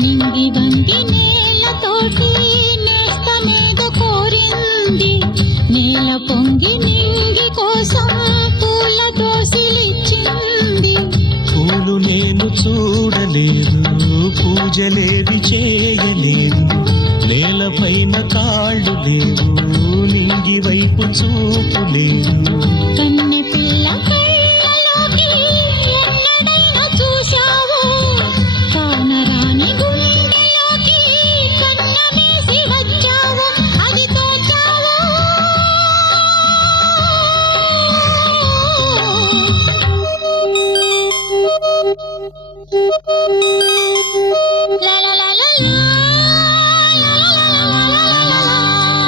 నింగి వంగి నేలతోటి నేస్తమేదో కోరింది, నేల పొంగి నింగి కోసం పూల దోసిలిచ్చింది. పూలు నేను చూడలేదు, పూజలేవి చేయలేదు, నేలపైన కాళ్ళు లేవు, నింగి వైపు చూపు లేదు.